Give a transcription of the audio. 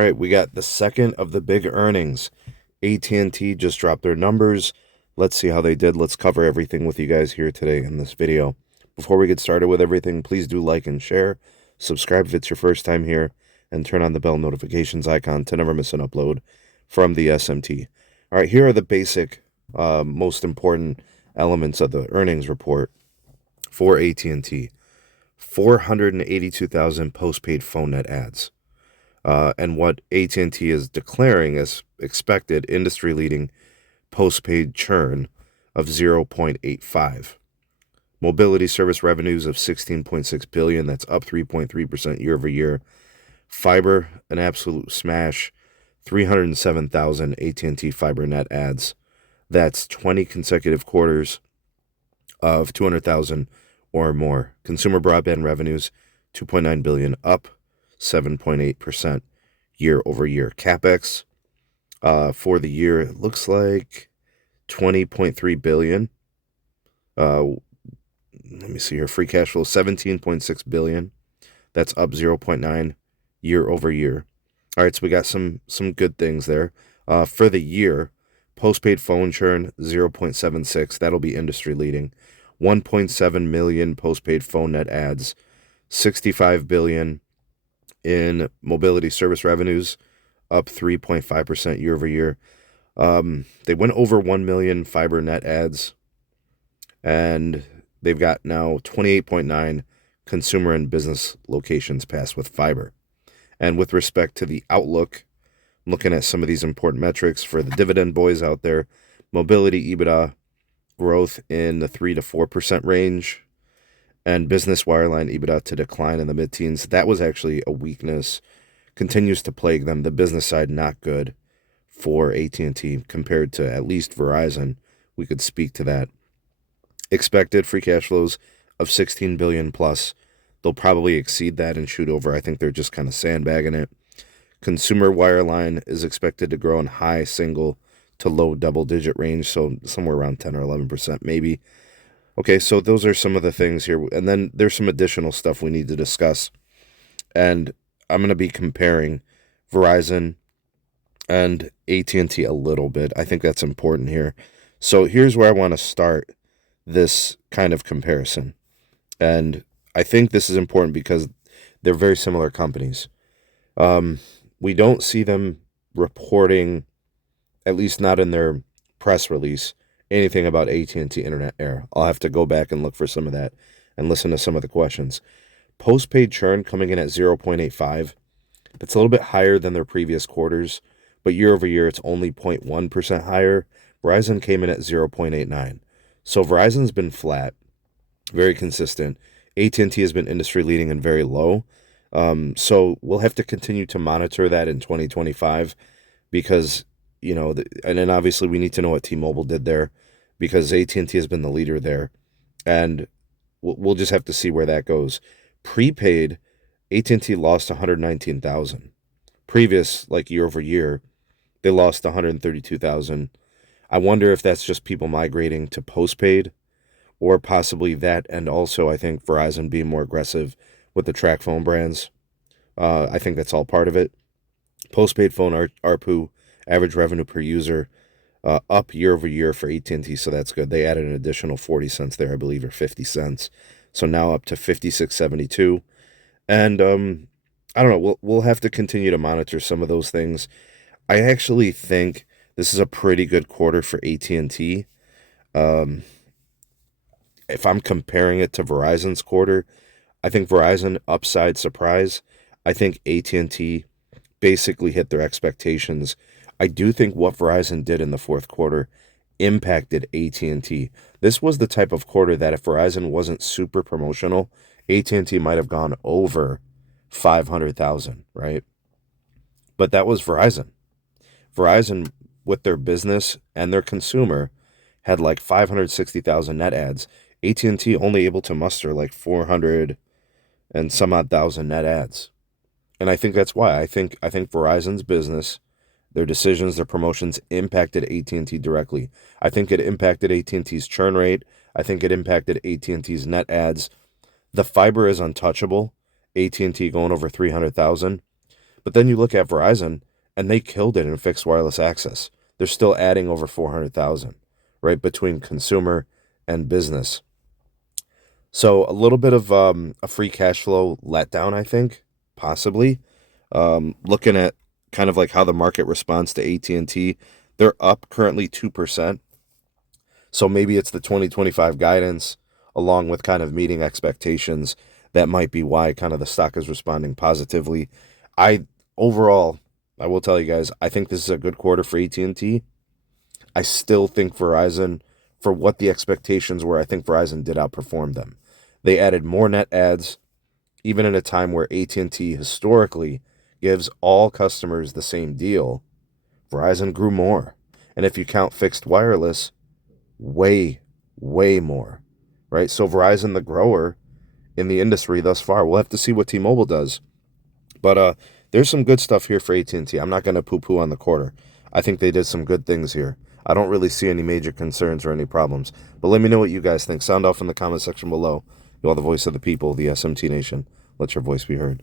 right, we got the second of the big earnings. AT&T just dropped their numbers. Let's see how they did. Let's cover everything with you guys here today in this video. Before we get started with everything, please do like and share. Subscribe if it's your first time here, and turn on the bell notifications icon to never miss an upload from the SMT. All right, here are the basic, most important elements of the earnings report for AT&T. 482,000 postpaid phone net adds. And what AT&T is declaring as expected industry-leading postpaid churn of 0.85. Mobility service revenues of $16.6 billion. That's up 3.3% year over year. Fiber, an absolute smash. 307,000 AT&T fiber net adds. That's 20 consecutive quarters of 200,000 or more. Consumer broadband revenues, $2.9 billion, up 7.8% year over year. CapEx for the year, it looks like $20.3 billion. Let me see here. Free cash flow, $17.6 billion. That's up 0.9 year over year. All right, so we got some good things there. For the year, postpaid phone churn, 0.76. That'll be industry leading. 1.7 million postpaid phone net adds. $65 billion in mobility service revenues, up 3.5% year over year. They went over 1 million fiber net adds, and they've got now 28.9 consumer and business locations passed with fiber. And with respect to the outlook, I'm looking at some of these important metrics for the dividend boys out there. Mobility EBITDA growth in the 3 to 4% range, and business wireline EBITDA to decline in the mid-teens. That was actually a weakness, continues to plague them. The business side not good for AT&T compared to at least Verizon. We could speak to that. Expected free cash flows of $16 billion plus. They'll probably exceed that and shoot over. I think they're just kind of sandbagging it. Consumer wireline is expected to grow in high single to low double-digit range, so somewhere around 10 or 11% maybe. Okay, so those are some of the things here. And then there's some additional stuff we need to discuss. And I'm going to be comparing Verizon and AT&T a little bit. I think that's important here. So here's where I want to start this kind of comparison. And I think this is important because they're very similar companies. We don't see them reporting, at least not in their press release, anything about AT&T Internet Air. I'll have to go back and look for some of that and listen to some of the questions. Postpaid churn coming in at 0.85. That's a little bit higher than their previous quarters, but year over year it's only 0.1% higher. Verizon came in at 0.89. So Verizon's been flat, very consistent. AT&T has been industry leading and very low. So we'll have to continue to monitor that in 2025 because, and then obviously we need to know what T-Mobile did there because AT&T has been the leader there. And we'll just have to see where that goes. Prepaid, AT&T lost 119,000. Previous, like year over year, they lost 132,000. I wonder if that's just people migrating to postpaid or possibly that, and also I think Verizon being more aggressive with the track phone brands. I think that's all part of it. Postpaid phone ARPU, average revenue per user, up year over year for AT&T, so that's good. They added an additional 40 cents there, I believe, or 50 cents. So now up to 56.72. And I don't know, we'll have to continue to monitor some of those things. I actually think this is a pretty good quarter for AT&T. If I'm comparing it to Verizon's quarter, I think Verizon upside surprise. I think AT&T basically hit their expectations. I do think what Verizon did in the fourth quarter impacted AT&T. This was the type of quarter that if Verizon wasn't super promotional, AT&T might have gone over 500,000, right? But that was Verizon. Verizon, with their business and their consumer, had like 560,000 net adds. AT&T only able to muster like 400 and some odd thousand net adds. And I think that's why. I think Verizon's business, their decisions, their promotions impacted AT&T directly. I think it impacted AT&T's churn rate. I think it impacted AT&T's net adds. The fiber is untouchable. AT&T going over 300,000. But then you look at Verizon, and they killed it in fixed wireless access. They're still adding over 400,000, right, between consumer and business. So a little bit of a free cash flow letdown, I think, possibly. Looking at kind of like how the market responds to AT&T, they're up currently 2%. So maybe it's the 2025 guidance along with kind of meeting expectations. That might be why kind of the stock is responding positively. I overall, I will tell you guys, I think this is a good quarter for AT&T. I still think Verizon, for what the expectations were, I think Verizon did outperform them. They added more net adds, even in a time where AT&T historically gives all customers the same deal. Verizon grew more. And if you count fixed wireless, way, way more, right? So Verizon, the grower in the industry thus far. We'll have to see what T-Mobile does. But there's some good stuff here for AT&T. I'm not going to poo-poo on the quarter. I think they did some good things here. I don't really see any major concerns or any problems. But let me know what you guys think. Sound off in the comment section below. You are the voice of the people, the SMT Nation. Let your voice be heard.